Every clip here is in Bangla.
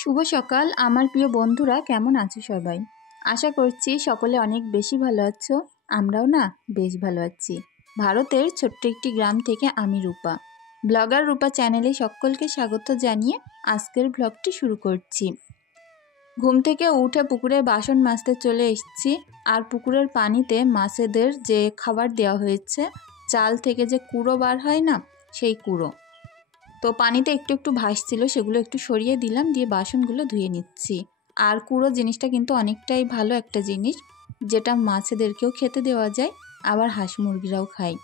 শুভ সকাল আমার প্রিয় বন্ধুরা, কেমন আছো সবাই? আশা করছি সকলে অনেক বেশি ভালো আছো। আমরাও না বেশ ভালো আছি। ভারতের ছোট্ট একটি গ্রাম থেকে আমি রূপা, ব্লগার রূপা চ্যানেলে সকলকে স্বাগত জানিয়ে আজকের ব্লগটি শুরু করছি। ঘুম থেকে উঠে পুকুরে বাসন মাজতে চলে এসেছি। আর পুকুরের পানিতে মাছেদের যে খাবার দেওয়া হয়েছে, চাল থেকে যে কুড়ো বার হয় না, সেই কুড়ো তো পানিতে একটু একটু ভাসছিল, সেগুলো একটু সরিয়ে দিলাম, দিয়ে বাসনগুলো ধুয়ে নিচ্ছি। আর কুড়ো জিনিসটা কিন্তু অনেকটাই ভালো একটা জিনিস, যেটা মাছেদেরকেও খেতে দেওয়া যায়, আবার হাঁস মুরগিরাও খায়।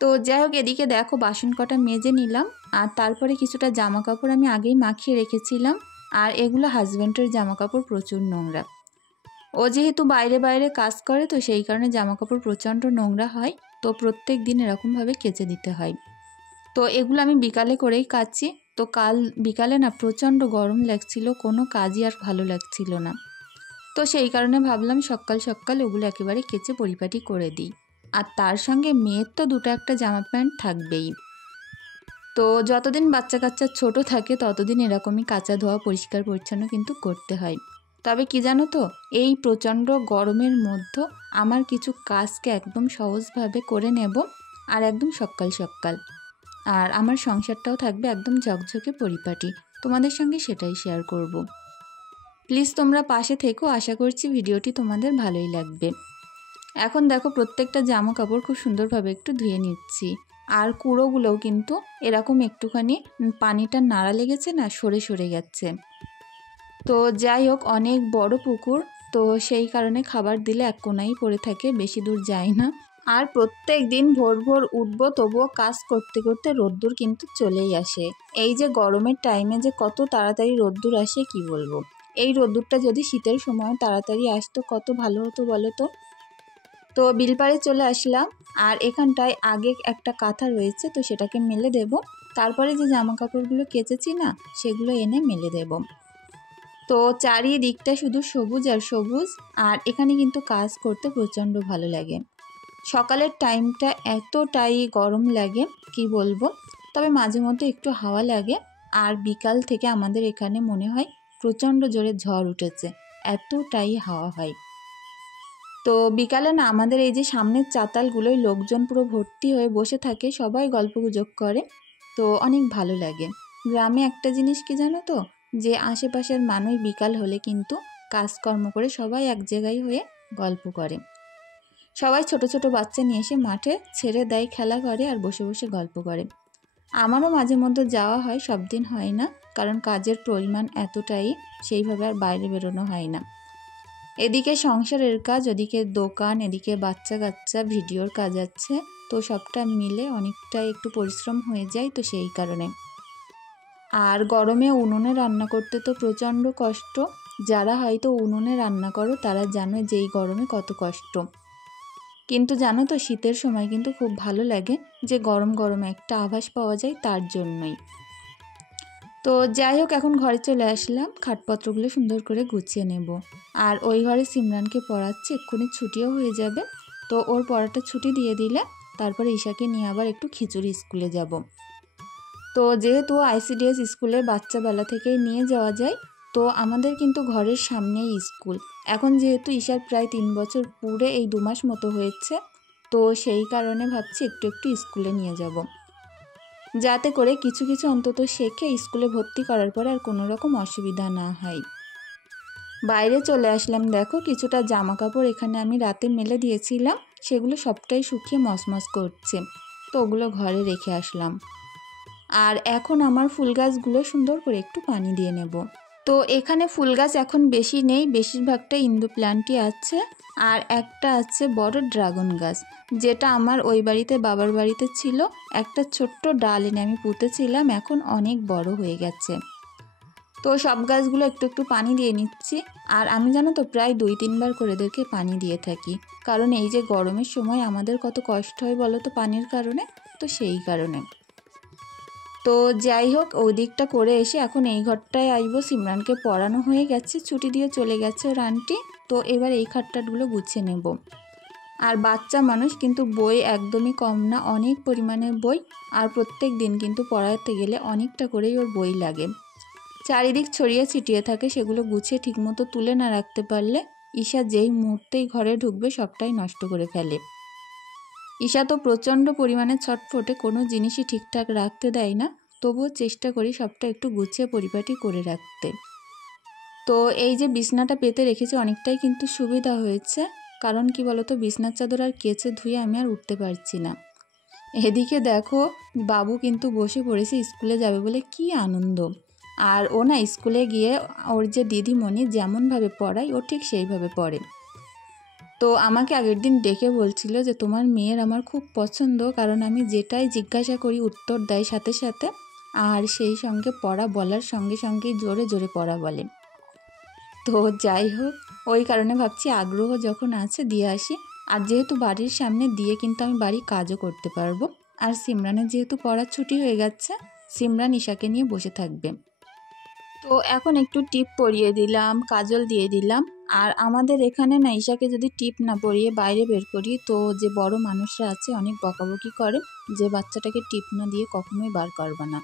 তো যাই হোক, এদিকে দেখো বাসন কটা মেজে নিলাম। আর তারপরে কিছুটা জামা কাপড় আমি আগেই মাখিয়ে রেখেছিলাম। আর এগুলো হাজব্যান্ডের জামা কাপড়, প্রচুর নোংরা। ও যেহেতু বাইরে বাইরে কাজ করে, তো সেই কারণে জামা কাপড় প্রচণ্ড নোংরা হয়। তো প্রত্যেক দিন এরকমভাবে কেচে দিতে হয়। তো এগুলো আমি বিকালে করেই কাচ্ছি। তো কাল বিকালে না প্রচণ্ড গরম লাগছিল, কোনো কাজই আর ভালো লাগছিল না। তো সেই কারণে ভাবলাম সকাল সকাল ওগুলো একেবারে কেচে পরিপাটি করে দিই। আর তার সঙ্গে মেয়ের তো দুটো একটা জামা প্যান্ট থাকবেই। তো যতদিন বাচ্চা কাচ্চা ছোট থাকে ততদিন এরকমই কাচা ধোয়া পরিষ্কার পরিচ্ছন্ন কিন্তু করতে হয়। তবে কি জানো তো, এই প্রচণ্ড গরমের মধ্যে আমার কিছু কাজকে একদম সহজভাবে করে নেব, আর একদম সকাল সকাল। আর আমার সংসারটাও থাকবে একদম ঝকঝকে পরিপাটি। তোমাদের সঙ্গে সেটাই শেয়ার করব। প্লিজ তোমরা পাশে থেকো, আশা করছি ভিডিওটি তোমাদের ভালোই লাগবে। এখন দেখো প্রত্যেকটা জামা কাপড় খুব সুন্দরভাবে একটু ধুয়ে নিচ্ছি। আর কুড়োগুলোও কিন্তু এরকম একটুখানি পানিটা নাড়া লেগেছে না, সরে সরে গেছে। তো যাই হোক, অনেক বড় পুকুর, তো সেই কারণে খাবার দিলে এক কোনায় পড়ে থাকে, বেশি দূর যায় না। আর প্রত্যেক দিন ভোর ভোর উঠবো, তবুও কাজ করতে করতে রোদ্দুর কিন্তু চলেই আসে। এই যে গরমের টাইমে যে কত তাড়াতাড়ি রোদ্দুর আসে কি বলবো। এই রোদ্দুরটা যদি শীতের সময় তাড়াতাড়ি আসতো কত ভালো হতো বলো তো। তো বিলপাড়ে চলে আসলাম। আর এখানটায় আগে একটা কাঁথা রয়েছে, তো সেটাকে মেলে দেব। তারপরে যে জামা কাপড়গুলো কেচেছি না, সেগুলো এনে মেলে দেব। তো চারিদিকটা শুধু সবুজ আর সবুজ। আর এখানে কিন্তু কাজ করতে প্রচণ্ড ভালো লাগে। সকালের টাইমটা এতটাই গরম লাগে কি বলবো, তবে মাঝে মধ্যে একটু হাওয়া লাগে। আর বিকাল থেকে আমাদের এখানে মনে হয় প্রচণ্ড জোরে ঝড় উঠেছে, এতটাই হাওয়া হয়। তো বিকালে না আমাদের এই যে সামনের চাতালগুলোই লোকজন পুরো ভর্তি হয়ে বসে থাকে, সবাই গল্পগুজব করে। তো অনেক ভালো লাগে। গ্রামে একটা জিনিস কি জানো তো, যে আশেপাশের মানুষ বিকাল হলে কিন্তু কাজকর্ম করে সবাই এক জায়গায় হয়ে গল্প করে। সবাই ছোট ছোট বাচ্চা নিয়ে এসে মাঠে ছেড়ে দেয়, খেলা করে আর বসে বসে গল্প করে। আমারও মাঝে মধ্যে যাওয়া হয়, সব দিন হয় না, কারণ কাজের পরিমাণ এতটাই, সেইভাবে আর বাইরে বেরোনো হয় না। এদিকে সংসারের কাজ, ওদিকে দোকান, এদিকে বাচ্চা কাচ্চা, ভিডিওর কাজ আছে। তো সবটা মিলে অনেকটাই একটু পরিশ্রম হয়ে যায়, তো সেই কারণে। আর গরমে উনুনে রান্না করতে তো প্রচণ্ড কষ্ট। যারা হয়তো উনুনে রান্না করো তারা জানো যে এই গরমে কত কষ্ট। কিন্তু জানো তো, শীতের সময় কিন্তু খুব ভালো লাগে, যে গরম গরমে একটা আভাস পাওয়া যায়, তার জন্যই। তো যাই হোক, এখন ঘরে চলে আসলাম, খাটপত্রগুলো সুন্দর করে গুছিয়ে নেব। আর ওই ঘরে সিমরানকে পড়াচ্ছি, এক্ষুনি ছুটিও হয়ে যাবে। তো ওর পড়াটা ছুটি দিয়ে দিলে তারপরে ঈশাকে নিয়ে আবার একটু খিচুড়ি স্কুলে যাব। তো যেহেতু আইসিডিএস স্কুলে বাচ্চাবেলা থেকেই নিয়ে যাওয়া যায়, তো আমাদের কিন্তু ঘরের সামনেই স্কুল। এখন যেহেতু ঈশার প্রায় 3 বছর পুরে এই 2 মাস মতো হয়েছে, তো সেই কারণে ভাবছি একটু একটু স্কুলে নিয়ে যাব, যাতে করে কিছু কিছু অন্তত শেখে স্কুলে ভর্তি করার পর আর কোনো রকম অসুবিধা না হয়। বাইরে চলে আসলাম, দেখো কিছুটা জামা কাপড় এখানে আমি রাতে মেলে দিয়েছিলাম, সেগুলো সবটাই শুকিয়ে মসমস করছে। তো ওগুলো ঘরে রেখে আসলাম। আর এখন আমার ফুল গাছগুলো সুন্দর করে একটু পানি দিয়ে নেব। তো এখানে ফুল গাছ এখন বেশি নেই, বেশিরভাগটা ইন্দু প্ল্যান্টই আছে। আর একটা আছে বড় ড্রাগন গাছ, যেটা আমার ওই বাড়িতে বাবার বাড়িতে ছিল। একটা ছোট্ট ডাল এনে আমি পুঁতেছিলাম, এখন অনেক বড় হয়ে গেছে। তো সব গাছগুলো একটু একটু পানি দিয়ে নিচ্ছি। আর আমি জানো তো প্রায় 2-3 বার করে এদেরকে পানি দিয়ে থাকি, কারণ এই যে গরমের সময় আমাদের কত কষ্ট হয় বলো তো পানির কারণে, তো সেই কারণে। তো যাই হোক, ওই দিকটা করে এসে এখন এই ঘরটায় আসবো। সিমরানকে পড়ানো হয়ে গেছে, ছুটি দিয়ে চলে গেছে ওর আন্টি। তো এবার এই খাটটাগুলো গুছিয়ে নেব। আর বাচ্চা মানুষ কিন্তু বই একদমই কম না, অনেক পরিমাণে বই। আর প্রত্যেক দিন কিন্তু পড়াতে গেলে অনেকটা করেই ওর বই লাগে। চারিদিক ছড়িয়ে ছিটিয়ে থাকে, সেগুলো গুছিয়ে ঠিকমতো তুলে না রাখতে পারলে ঈশা যেই মুহূর্তেই ঘরে ঢুকবে সবটাই নষ্ট করে ফেলে। ঈশা তো প্রচণ্ড পরিমাণে ছটফটে, কোনো জিনিসই ঠিকঠাক রাখতে দেয় না, তবুও চেষ্টা করি সবটা একটু গুছিয়ে পরিপাটি করে রাখতে। তো এই যে বিছনাটা পেতে রেখেছি অনেকটাই কিন্তু সুবিধা হয়েছে, কারণ কি বলতো, বিছনার চাদর আর কেচে ধুয়ে আমি আর উঠতে পারছি না। এদিকে দেখো বাবু কিন্তু বসে পড়েছে স্কুলে যাবে বলে, কি আনন্দ। আর ও না স্কুলে গিয়ে ওর যে দিদিমণি যেমনভাবে পড়ায় ও ঠিক সেইভাবে পড়ে। তো আমাকে আগের দিন ডেকে বলছিল যে তোমার মেয়ের আমার খুব পছন্দ, কারণ আমি যেটাই জিজ্ঞাসা করি উত্তর দেয় সাথে সাথে, আর সেই সঙ্গে পড়া বলার সঙ্গে সঙ্গেই জোরে জোরে পড়া বলে। তো যাই হোক, ওই কারণে ভাবছি আগ্রহ যখন আছে দিয়ে আসি। আর যেহেতু বাড়ির সামনে দিয়ে কিন্তু আমি বাড়ির কাজও করতে পারবো। আর সিমরানের যেহেতু পড়ার ছুটি হয়ে যাচ্ছে, সিমরান ঈশাকে নিয়ে বসে থাকবে। তো এখন একটু টিপ পরিয়ে দিলাম, কাজল দিয়ে দিলাম। আর আমাদের এখানে না ঈশাকে যদি টিপ না পরিয়ে বাইরে বের করি, তো যে বড় মানুষরা আছে অনেক বকাবকি করে যে বাচ্চাটাকে টিপ না দিয়ে কখনোই বার করবে না।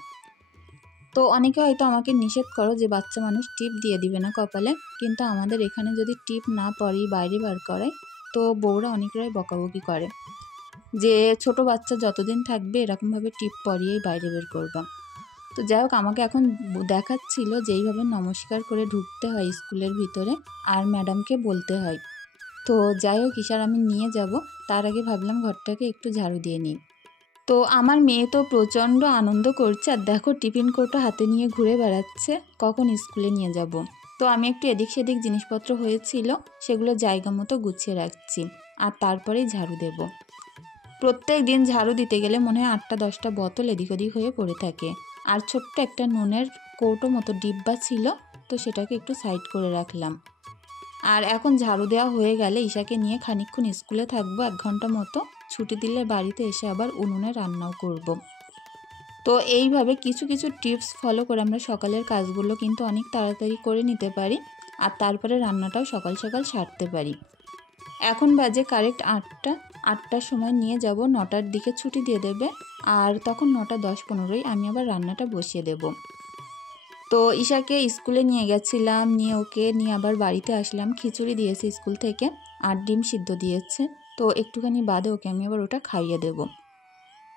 তো অনেকে হয়তো আমাকে নিষেধ করো যে বাচ্চা মানুষ টিপ দিয়ে দিবে না কপালে, কিন্তু আমাদের এখানে যদি টিপ না পরিয়ে বাইরে বার করায় তো বউরা অনেকরাই বকাবকি করে যে ছোট বাচ্চা যতদিন থাকবে এরকমভাবে টিপ পরিয়েই বাইরে বের করবা। তো যাই হোক, আমাকে এখন দেখাচ্ছিল যে এইভাবে নমস্কার করে ঢুকতে হয় স্কুলের ভিতরে, আর ম্যাডামকে বলতে হয়। তো যাই হোক, ঈশার আমি নিয়ে যাব, তার আগে ভাবলাম ঘরটাকে একটু ঝাড়ু দিয়ে নিই। তো আমার মেয়ে তো প্রচণ্ড আনন্দ করছে, আর দেখো টিফিন কৌটো হাতে নিয়ে ঘুরে বেড়াচ্ছে কখন স্কুলে নিয়ে যাব। তো আমি একটু এদিক সেদিক জিনিসপত্র হয়েছিল সেগুলো জায়গা মতো গুছিয়ে রাখছি, আর তারপরেই ঝাড়ু দেব। প্রত্যেক দিন ঝাড়ু দিতে গেলে মনে হয় 8-10টা বোতল এদিক ওদিক হয়ে পড়ে থাকে। আর ছোট্ট একটা নুনের কৌটো মতো ডিব্বা ছিল, তো সেটাকে একটু সাইড করে রাখলাম। আর এখন ঝাড়ু দেওয়া হয়ে গেলে ঈশাকে নিয়ে খানিকক্ষণ স্কুলে থাকবো, 1 ঘন্টা মতো। ছুটি দিলে বাড়িতে এসে আবার উনুনে রান্নাও করব। তো এইভাবে কিছু কিছু টিপস ফলো করে আমরা সকালের কাজগুলো কিন্তু অনেক তাড়াতাড়ি করে নিতে পারি, আর তারপরে রান্নাটাও সকাল সকাল সারতে পারি। এখন বাজে কারেক্ট 8টার সময় নিয়ে যাব, 9টার দিকে ছুটি দিয়ে দেবে, আর তখন 9:10-15 আমি আবার রান্নাটা বসিয়ে দেব। তো ঈশাকে স্কুলে নিয়ে গেছিলাম, নিয়ে ওকে নিয়ে আবার বাড়িতে আসলাম। খিচুড়ি দিয়েছে স্কুল থেকে, আর ডিম সিদ্ধ দিয়েছে। তো একটুখানি বাদে ওকে আমি আবার ওটা খাইয়ে দেব।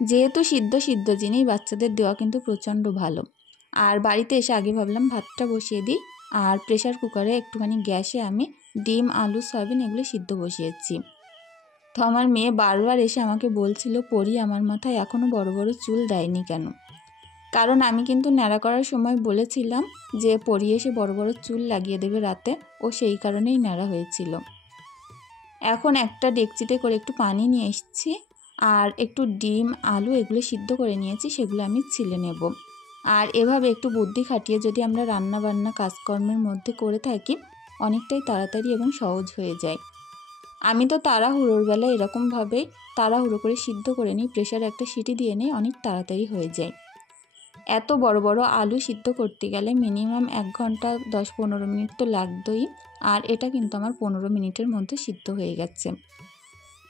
যেহেতু সিদ্ধ সিদ্ধ জিনিস বাচ্চাদের দেওয়া কিন্তু প্রচণ্ড ভালো। আর বাড়িতে এসে আগে ভাবলাম ভাতটা বসিয়ে দিই, আর প্রেশার কুকারে একটুখানি গ্যাসে আমি ডিম, আলু, সয়াবিন এগুলো সিদ্ধ বসিয়েছি। তো আমার মেয়ে বারবার এসে আমাকে বলছিল, পরি আমার মাথায় এখনও বড় বড় চুল দেয়নি কেন? কারণ আমি কিন্তু ন্যাড়া করার সময় বলেছিলাম যে পরি এসে বড় বড় চুল লাগিয়ে দেবে রাতে, ও সেই কারণেই ন্যাড়া হয়েছিল। এখন একটা ডেকচিতে করে একটু পানি নিয়ে এসেছি, আর একটু ডিম, আলু এগুলো সিদ্ধ করে নিয়েছি, সেগুলো আমি ছিলে নেব। আর এভাবে একটু বুদ্ধি খাটিয়ে যদি আমরা রান্না বান্না কাজকর্মের মধ্যে করে থাকি, অনেকটাই তাড়াতাড়ি এবং সহজ হয়ে যায়। আমি তো তাড়াহুড়োর বেলায় এরকমভাবেই তাড়াহুড়ো করে সিদ্ধ করে নিই, প্রেশারে একটা সিটি দিয়ে নিই, অনেক তাড়াতাড়ি হয়ে যায়। এত বড় বড় আলু সিদ্ধ করতে গেলে মিনিমাম 1 ঘন্টা 10-15 মিনিট তো লাগতোই, আর এটা কিন্তু আমার 15 মিনিটের মধ্যে সিদ্ধ হয়ে গেছে।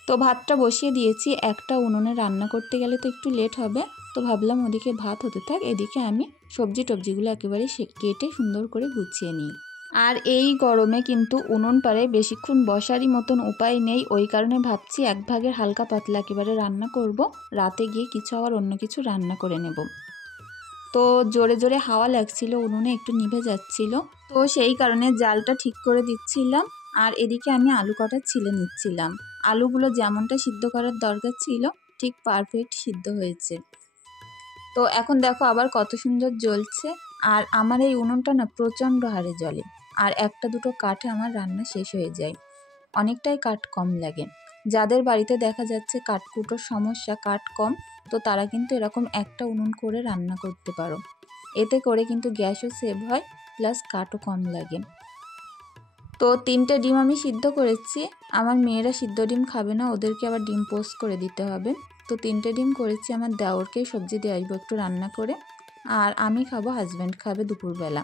তো ভাতটা বসিয়ে দিয়েছি, একটা উনুনে রান্না করতে গেলে তো একটু লেট হবে, তো ভাবলাম ওদিকে ভাত হতে থাক, এদিকে আমি সবজি টবজিগুলো একেবারে কেটে সুন্দর করে গুছিয়ে নিই। আর এই গরমে কিন্তু উনুন পাড়ে বেশিক্ষণ বসারই মতন উপায় নেই, ওই কারণে ভাবছি 1 ভাগের হালকা পাতলা একেবারে রান্না করব, রাতে গিয়ে কিছু আবার অন্য কিছু রান্না করে নেব। তো জোরে জোরে হাওয়া লাগছিল, উনুনে একটু নিভে যাচ্ছিল, তো সেই কারণে জালটা ঠিক করে দিচ্ছিলাম। আর এদিকে আমি আলু কটা ছিলে নিচ্ছিলাম। আলুগুলো যেমনটা সিদ্ধ করার দরকার ছিল ঠিক পারফেক্ট সিদ্ধ হয়েছে। তো এখন দেখো আবার কত সুন্দর জ্বলছে। আর আমার এই উনুনটা না প্রচণ্ড হারে জ্বলে, আর 1-2 কাঠে আমার রান্না শেষ হয়ে যায়, অনেকটাই কাঠ কম লাগে। যাদের বাড়িতে দেখা যাচ্ছে কাঠকুটোর সমস্যা, কাঠ কম, তো তারা কিন্তু এরকম একটা উনুন করে রান্না করতে পারো। এতে করে কিন্তু গ্যাসও সেভ হয়, প্লাস কাঠও কম লাগে। তো 3টে ডিম আমি সিদ্ধ করেছি। আমার মেয়েরা সিদ্ধ ডিম খাবে না, ওদেরকে আবার ডিম পোস্ট করে দিতে হবে। তো 3টে ডিম করেছি, আমার দেওরকেই সবজি দিয়ে আসবো একটু রান্না করে, আর আমি খাবো, হাজব্যান্ড খাবে দুপুরবেলা।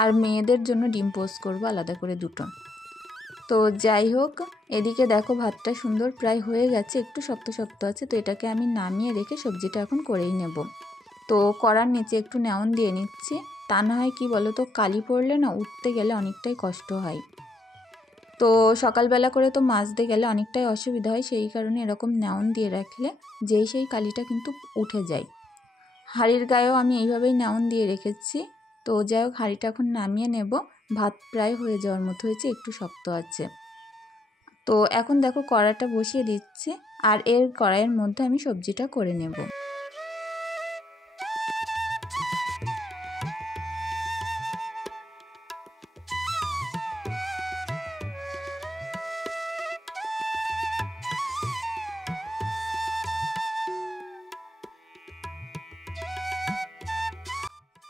আর মেয়েদের জন্য ডিম পোস্ট করবো আলাদা করে 2টো। তো যাই হোক, এদিকে দেখো ভাতটা সুন্দর প্রায় হয়ে গেছে, একটু শক্ত শক্ত আছে, তো এটাকে আমি নামিয়ে রেখে সবজিটা এখন করেই নেব। তো কড়ার নিচে একটু নেওন দিয়ে নিচ্ছি, তা না হয় কি বলো তো, কালি পড়লে না উঠতে গেলে অনেকটাই কষ্ট হয়। তো সকালবেলা করে তো মাজতে গেলে অনেকটাই অসুবিধা হয়, সেই কারণে এরকম নেওন দিয়ে রাখলে যেই সেই কালিটা কিন্তু উঠে যায়। হাঁড়ির গায়েও আমি এইভাবেই নেওন দিয়ে রেখেছি। তো যাই হোক, হাঁড়িটা এখন নামিয়ে নেব। ভাত প্রায় হয়ে যাওয়ার মতো হয়েছে, একটু শক্ত আছে। তো এখন দেখো কড়াটা বসিয়ে দিচ্ছি, আর এর কড়াইয়ের মধ্যে আমি সবজিটা করে নেব।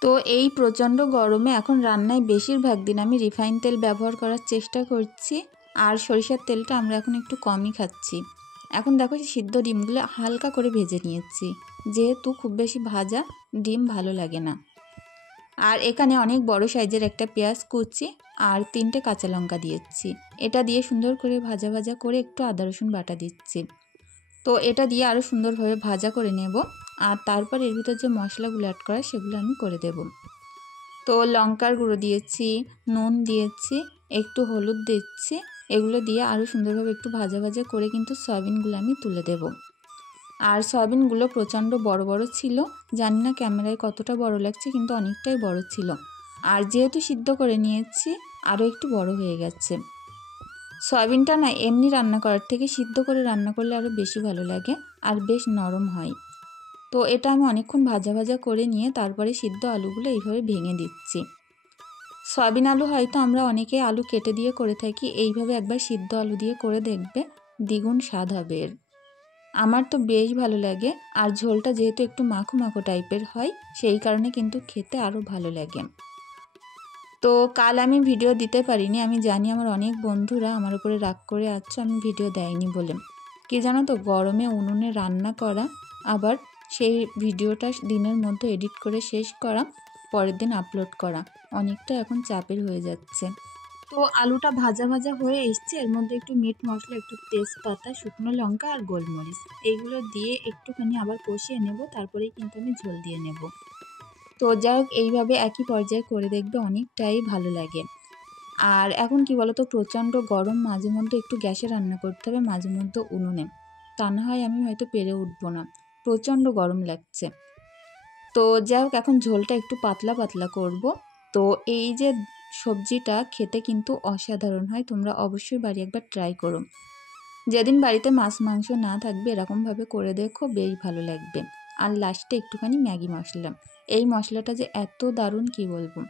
তো এই প্রচণ্ড গরমে এখন রান্নায় বেশিরভাগ দিন আমি রিফাইন তেল ব্যবহার করার চেষ্টা করছি, আর সরিষার তেলটা আমরা এখন একটু কমই খাচ্ছি। এখন দেখো সিদ্ধ ডিমগুলো হালকা করে ভেজে নিয়েছি, যেহেতু খুব বেশি ভাজা ডিম ভালো লাগে না। আর এখানে অনেক বড় সাইজের একটা পেঁয়াজ কুচি আর 3টে কাঁচা লঙ্কা দিয়েছি। এটা দিয়ে সুন্দর করে ভাজা ভাজা করে একটু আদা রসুন বাটা দিচ্ছি। তো এটা দিয়ে আরও সুন্দরভাবে ভাজা করে নেব, আর তারপর এর ভিতর যে মশলাগুলো অ্যাড করা সেগুলো আমি করে দেব। তো লঙ্কার গুঁড়ো দিয়েছি, নুন দিয়েছি, একটু হলুদ দিচ্ছি। এগুলো দিয়ে আরও সুন্দরভাবে একটু ভাজা ভাজা করে কিন্তু সয়াবিনগুলো আমি তুলে দেব। আর সয়াবিনগুলো প্রচণ্ড বড় বড় ছিল, জানি না ক্যামেরায় কতটা বড় লাগছে, কিন্তু অনেকটাই বড় ছিল। আর যেহেতু সিদ্ধ করে নিয়েছি আরও একটু বড় হয়ে গেছে। সয়াবিনটা না এমনি রান্না করার থেকে সিদ্ধ করে রান্না করলে আরও বেশি ভালো লাগে আর বেশ নরম হয়। তো এটা আমি অনেকক্ষণ ভাজা ভাজা করে নিয়ে তারপরে সিদ্ধ আলুগুলো এইভাবে ভেঙে দিচ্ছি। সয়াবিন আলু হয়তো আমরা অনেকে আলু কেটে দিয়ে করে থাকি, এইভাবে একবার সিদ্ধ আলু দিয়ে করে দেখবে, দ্বিগুণ স্বাদ হবে এর। আমার তো বেশ ভালো লাগে, আর ঝোলটা যেহেতু একটু মাখো মাখো টাইপের হয় সেই কারণে কিন্তু খেতে আরও ভালো লাগে। তো কাল আমি ভিডিও দিতে পারিনি, আমি জানি আমার অনেক বন্ধুরা আমার উপরে রাগ করে আছো আমি ভিডিও দেয়নি বলে। কি জানো তো, গরমে উনুনে রান্না করা, আবার সেই ভিডিওটা দিনের মধ্যে এডিট করে শেষ করা, পরের দিন আপলোড করা, অনেকটা এখন চাপের হয়ে যাচ্ছে। তো আলুটা ভাজা ভাজা হয়ে এসছে, এর মধ্যে একটু মিট মশলা, একটু তেজপাতা, শুকনো লঙ্কা আর গোলমরিচ এইগুলো দিয়ে একটুখানি আবার কষিয়ে নেব, তারপরেই কিন্তু আমি ঝোল দিয়ে নেব। তো যাই হোক, এইভাবে একই পর্যায়ে করে দেখবে, অনেকটাই ভালো লাগে। আর এখন কি বলতো, প্রচণ্ড গরম, মাঝে মধ্যে একটু গ্যাসে রান্না করতে হবে, মাঝে মধ্যে উনুনে, তা না হয় আমি হয়তো পেরে উঠবো না, প্রচণ্ড গরম লাগছে। তো যাই হোক, এখন ঝোলটা একটু পাতলা পাতলা করব। তো এই যে সবজিটা খেতে কিন্তু অসাধারণ হয়, তোমরা অবশ্যই বাড়ি একবার ট্রাই করো। যেদিন বাড়িতে মাছ মাংস না থাকবে এরকমভাবে করে দেখো, বেশ ভালো লাগবে। আর লাস্টে একটুখানি ম্যাগি মশলা, এই মশলাটা যে এত দারুণ কি বলবো,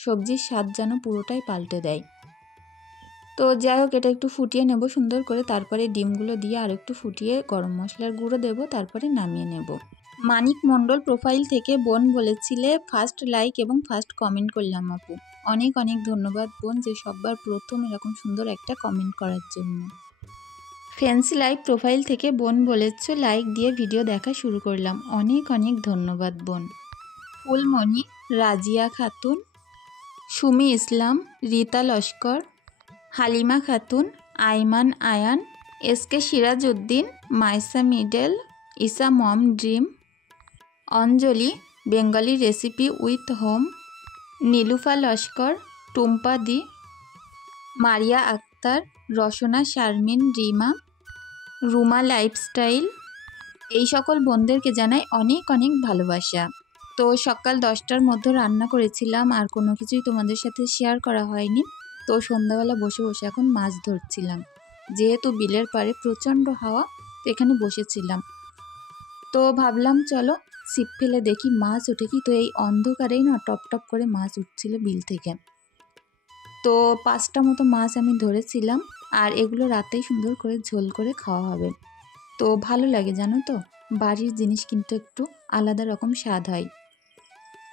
সবজির স্বাদ যেন পুরোটাই পাল্টে দেয়। তো যাই হোক, এটা একটু ফুটিয়ে নেব সুন্দর করে, তারপরে ডিমগুলো দিয়ে আর একটু ফুটিয়ে গরম মশলার গুঁড়ো দেব, তারপরে নামিয়ে নেব। মানিক মণ্ডল প্রোফাইল থেকে বোন বলেছিলে ফার্স্ট লাইক এবং ফার্স্ট কমেন্ট করলাম আপু, অনেক অনেক ধন্যবাদ বোন, যে সবার প্রথম এরকম সুন্দর একটা কমেন্ট করার জন্য। ফ্যান্সি লাইভ প্রোফাইল থেকে বোন বলেছ লাইক দিয়ে ভিডিও দেখা শুরু করলাম, অনেক অনেক ধন্যবাদ বোন। Phulmoni, Razia Khatun, Sumi Islam, Rita Laskar, Halima Khatun, Aiman Ayan, SK Sirajuddin, Maisa middle, Isa mom dream, Anjali, Bengali recipe with home, Nilufa Laskar, Tumpa di, Maria Akter, Rasna Sharmin, Rima, Ruma lifestyle, এই সকল বোনদেরকে জানাই অনেক অনেক ভালোবাসা। তো সকাল 10টার মধ্যে রান্না করেছিলাম, আর কোনো কিছুই তোমাদের সাথে শেয়ার করা হয়নি। তো সন্ধ্যাবেলা বসে বসে এখন মাছ ধরছিলাম, যেহেতু বিলের পাড়ে প্রচণ্ড হাওয়া, তো এখানে বসেছিলাম। তো ভাবলাম চলো ছিপ ফেলে দেখি মাছ ওঠে কি। তো এই অন্ধকারেই না টপ টপ করে মাছ উঠছিল বিল থেকে। তো 5টা মতো মাছ আমি ধরেছিলাম, আর এগুলো রাতেই সুন্দর করে ঝোল করে খাওয়া হবে। তো ভালো লাগে জানো তো, বাড়ির জিনিস কিন্তু একটু আলাদা রকম স্বাদ হয়।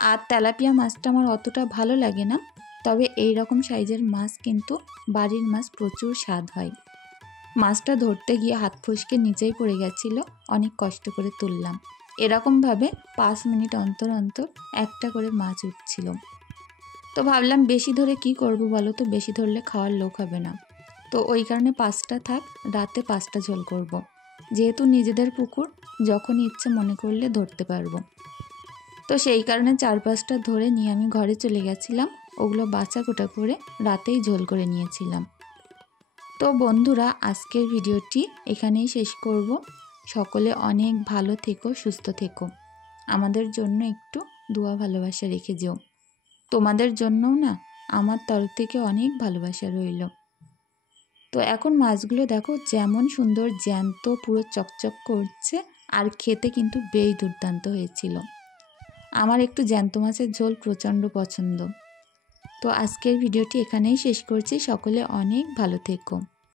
আর তেলাপিয়া মাছটা আমার অতটা ভালো লাগে না, তবে এই রকম সাইজের মাছ কিন্তু বাড়ির মাছ প্রচুর স্বাদ হয়। মাছটা ধরতে গিয়ে হাত ফসকে নিচেই পড়ে গেছিল, অনেক কষ্ট করে তুললাম। এরকমভাবে 5 মিনিট অন্তর অন্তর একটা করে মাছ উঠছিল। তো ভাবলাম বেশি ধরে কি করব বলো তো, বেশি ধরলে খাওয়ার লোক হবে না। তো ওই কারণে 5টা থাক, রাতে 5টা ঝোল করব। যেহেতু নিজেদের পুকুর, যখন ইচ্ছে মনে করলে ধরতে পারবো। তো তো সেই কারণে 4-5টা ধরে নিয়ে আমি ঘরে চলে গেছিলাম। ওগুলো বাছা-কোটা করে রাতেই ঝোল করে নিয়েছিলাম। তো বন্ধুরা, আজকের ভিডিওটি এখানেই শেষ করব। সকলে অনেক ভালো থেকো, সুস্থ থেকো। আমাদের জন্য একটু দোয়া ভালোবাসা রেখে যেও। তোমাদের জন্যও না আমার তরফ থেকে অনেক ভালোবাসা রইল। তো এখন মাছগুলো দেখো যেমন সুন্দর জ্যান্ত, পুরো চকচক করছে, আর খেতে কিন্তু বেশ দুর্দান্ত হয়েছিল। আমার একটু জ্যান্ত মাছের ঝোল প্রচণ্ড পছন্দ। তো আজকের ভিডিওটি এখানেই শেষ করছি। সকলে অনেক ভালো থেকো।